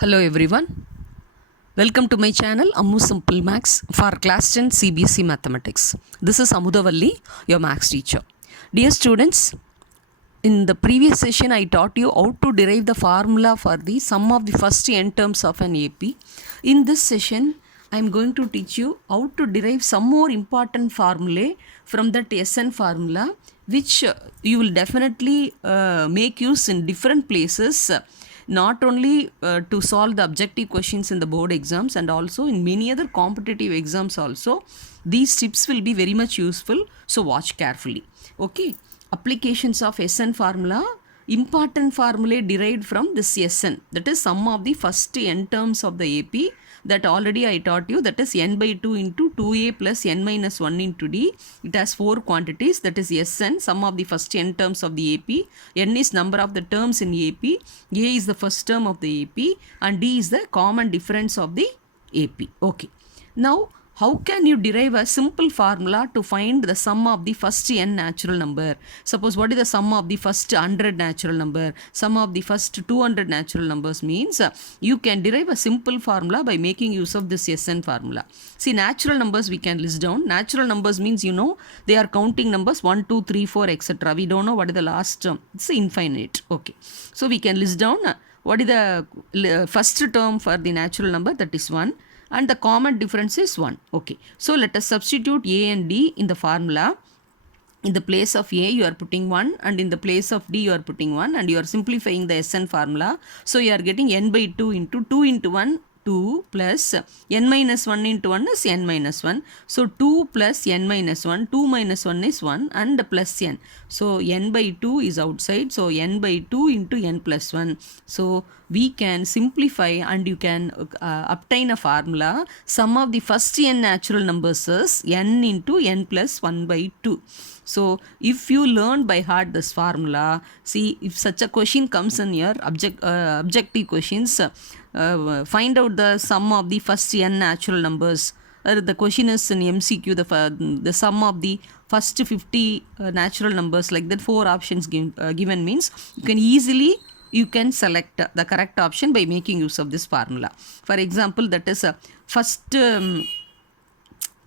Hello everyone. Welcome to my channel Ammu Simple Max for class 10 CBSE Mathematics. This is Amudavalli, your maths teacher. Dear students, in the previous session I taught you how to derive the formula for the sum of the first n terms of an AP. In this session, I am going to teach you how to derive some more important formulae from that SN formula, which you will definitely make use in different places, not only to solve the objective questions in the board exams and also in many other competitive exams also. These tips will be very much useful, so watch carefully. Okay, applications of SN formula. Important formulae derived from this SN, that is sum of the first n terms of the AP, that already I taught you, that is n by 2 into 2a plus n minus 1 into d. It has four quantities, that is SN, sum of the first n terms of the AP. N is number of the terms in AP, a is the first term of the AP, and d is the common difference of the AP. Okay, now how can you derive a simple formula to find the sum of the first n natural number? Suppose what is the sum of the first 100 natural number, sum of the first 200 natural numbers means you can derive a simple formula by making use of this SN formula. See, natural numbers we can list down. Natural numbers means they are counting numbers 1, 2, 3, 4, etc. We don't know what is the last term. It's infinite. Okay, so we can list down what is the first term for the natural number, that is 1. And the common difference is 1. Okay, so let us substitute a and d in the formula. In the place of a you are putting 1, and in the place of d you are putting 1, and you are simplifying the SN formula. So you are getting n by 2 into 2 into 1, 2 plus n minus 1 into 1 is n minus 1. So 2 plus n minus 1, 2 minus 1 is 1, and plus n. So n by 2 is outside, so n by 2 into n plus 1. So we can simplify and you can obtain a formula. Sum of the first n natural numbers is n into n plus 1 by 2. So if you learn by heart this formula, see, if such a question comes in your objective questions, find out the sum of the first n natural numbers. The question is in MCQ, the sum of the first 50 natural numbers, like that 4 options given means you can select the correct option by making use of this formula. For example, that is first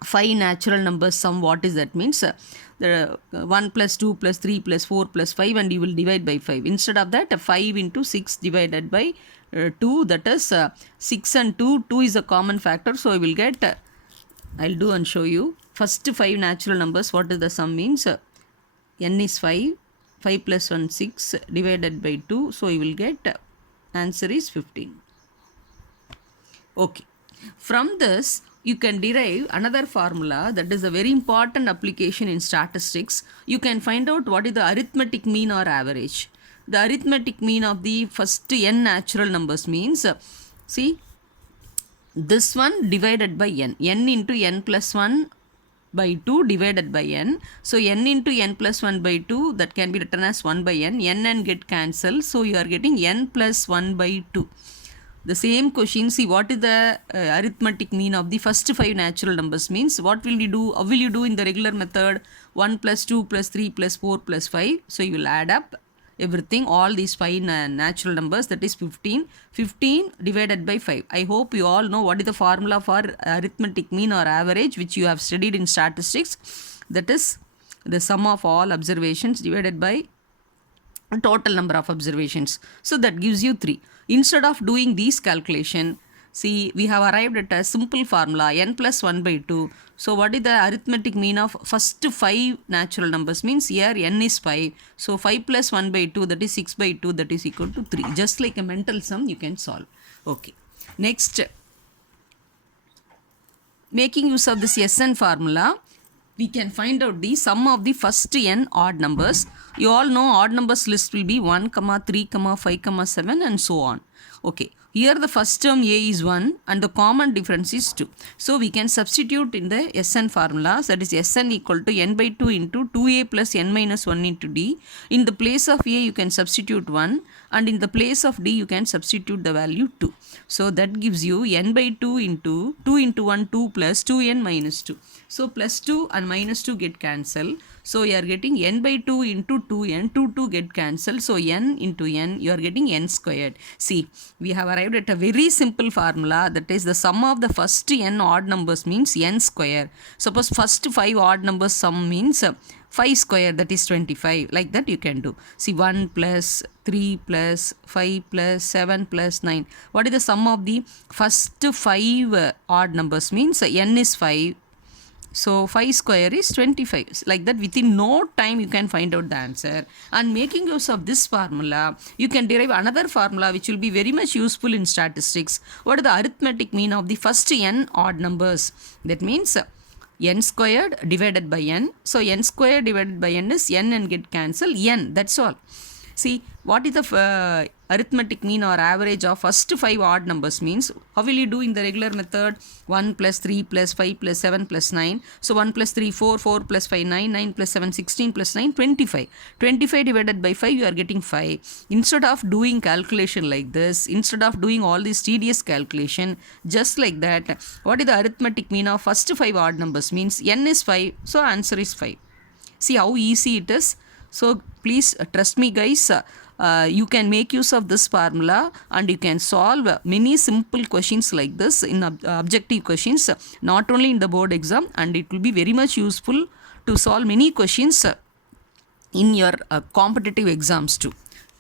5 natural numbers sum. What is that means? 1 plus 2 plus 3 plus 4 plus 5, and you will divide by 5. Instead of that, 5 into 6 divided by 2, that is 6 and 2. 2 is a common factor, so I will get, I'll do and show you. First 5 natural numbers, what is the sum means? N is 5, 5 plus 1, 6 divided by 2, so you will get answer is 15. Okay, from this you can derive another formula, that is a very important application in statistics. You can find out what is the arithmetic mean or average. The arithmetic mean of the first n natural numbers means, see, this one divided by n into n plus 1 by 2 divided by n. So n into n plus 1 by 2, that can be written as 1 by n get cancelled, so you are getting n plus 1 by 2. The same question, see, what is the arithmetic mean of the first 5 natural numbers means, what will you do? How will you do in the regular method? 1 plus 2 plus 3 plus 4 plus 5. So you will add up everything, all these 5 natural numbers, that is 15. 15 divided by 5. I hope you all know what is the formula for arithmetic mean or average, which you have studied in statistics. That is the sum of all observations divided by total number of observations. So that gives you 3. Instead of doing these calculation, see, we have arrived at a simple formula, n plus 1 by 2. So what is the arithmetic mean of first 5 natural numbers means, here n is 5. So 5 plus 1 by 2, that is 6 by 2, that is equal to 3. Just like a mental sum you can solve. Okay. Next, making use of this SN formula, we can find out the sum of the first n odd numbers. You all know odd numbers list will be 1, 3, 5, 7 and so on. Okay, here the first term a is 1 and the common difference is 2. So we can substitute in the SN formula, that is SN equal to n by 2 into 2a plus n minus 1 into d. In the place of a you can substitute 1, and in the place of d you can substitute the value 2. So that gives you n by 2 into 1, 2 plus 2n minus 2. So plus 2 and minus 2 get cancelled. So you are getting n by 2 into 2n. 2 get cancelled. So n into n, you are getting n squared. See, we have arrived at a very simple formula, that is the sum of the first n odd numbers means n square. Suppose first 5 odd numbers sum means 5 square, that is 25. Like that you can do. See, 1 plus 3 plus 5 plus 7 plus 9. What is the sum of the first 5 odd numbers means n is 5. So 5 square is 25. Like that, within no time you can find out the answer. And making use of this formula, you can derive another formula which will be very much useful in statistics. What is the arithmetic mean of the first n odd numbers? That means n squared divided by n. So n squared divided by n is n and get cancelled. N, that's all. See, what is the arithmetic mean or average of first 5 odd numbers means? How will you do in the regular method? 1 plus 3 plus 5 plus 7 plus 9. So 1 plus 3, 4, 4 plus 5, 9, 9 plus 7, 16 plus 9, 25. 25 divided by 5, you are getting 5. Instead of doing calculation like this, instead of doing all this tedious calculation, just like that, what is the arithmetic mean of first 5 odd numbers means? N is 5, so answer is 5. See how easy it is. So please trust me guys, you can make use of this formula and you can solve many simple questions like this in objective questions, not only in the board exam, and it will be very much useful to solve many questions in your competitive exams too.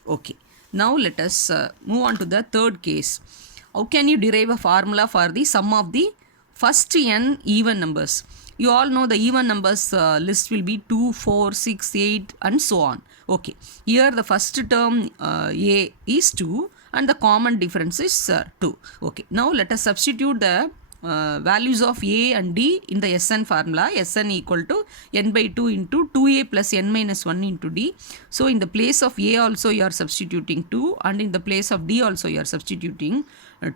Okay, now let us move on to the third case. How can you derive a formula for the sum of the first n even numbers? You all know the even numbers list will be 2, 4, 6, 8 and so on. Okay, here the first term a is 2 and the common difference is 2. Okay, now let us substitute the values of a and d in the Sn formula. Sn equal to n by 2 into 2a plus n minus 1 into d. So in the place of a also you are substituting 2 and in the place of d also you are substituting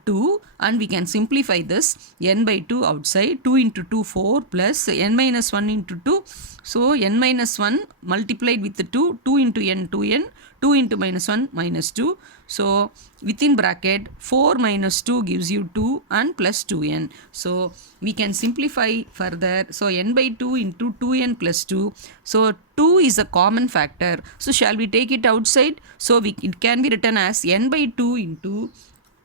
2, and we can simplify this. N by 2 outside, 2 into 2 4 plus n minus 1 into 2. So n minus 1 multiplied with the 2, 2 into n 2n, 2 into minus 1 minus 2. So within bracket 4 minus 2 gives you 2 and plus 2n. So we can simplify further. So n by 2 into 2n plus 2. So 2 is a common factor. So shall we take it outside? So it can be written as n by 2 into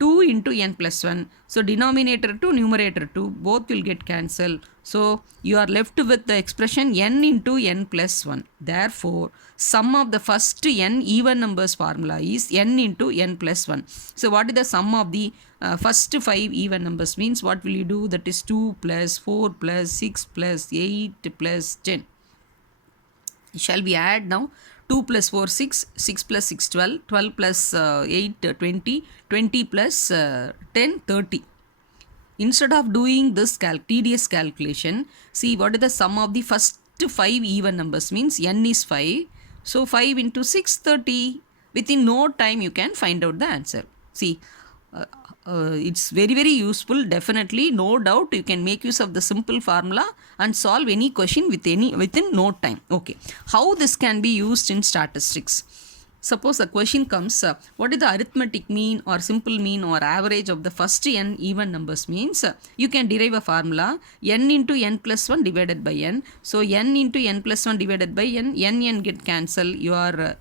2 into n plus 1. So denominator to numerator 2 both will get cancelled. So you are left with the expression n into n plus 1. Therefore, sum of the first n even numbers formula is n into n plus 1. So what is the sum of the first 5 even numbers means? What will you do? That is 2 plus 4 plus 6 plus 8 plus 10. Shall we add now? 2 plus 4, 6, 6 plus 6, 12, 12 plus 8, 20, 20 plus 10, 30. Instead of doing this tedious calculation, see what is the sum of the first 5 even numbers means? N is 5. So 5 into 6, 30. Within no time you can find out the answer. See, it's very useful. Definitely, no doubt you can make use of the simple formula and solve any question within no time. Okay, how this can be used in statistics? Suppose the question comes, what is the arithmetic mean or simple mean or average of the first n even numbers means? You can derive a formula n into n plus 1 divided by n. So n into n plus 1 divided by n get cancelled. You are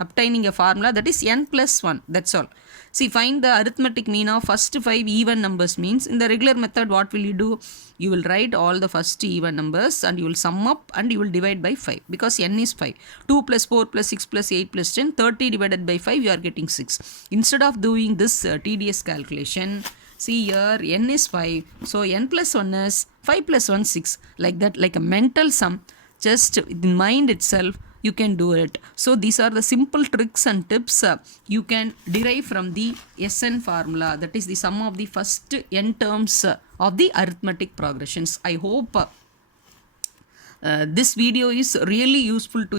obtaining a formula that is n plus 1. That's all. See, find the arithmetic mean of first 5 even numbers means. In the regular method, what will you do? You will write all the first even numbers and you will sum up and you will divide by 5 because n is 5. 2 plus 4 plus 6 plus 8 plus 10, 30 divided by 5, you are getting 6. Instead of doing this tedious calculation, see here n is 5. So n plus 1 is 5 plus 1, 6. Like that, like a mental sum, just in mind itself, you can do it. So these are the simple tricks and tips you can derive from the Sn formula, that is the sum of the first n terms of the arithmetic progressions. I hope this video is really useful to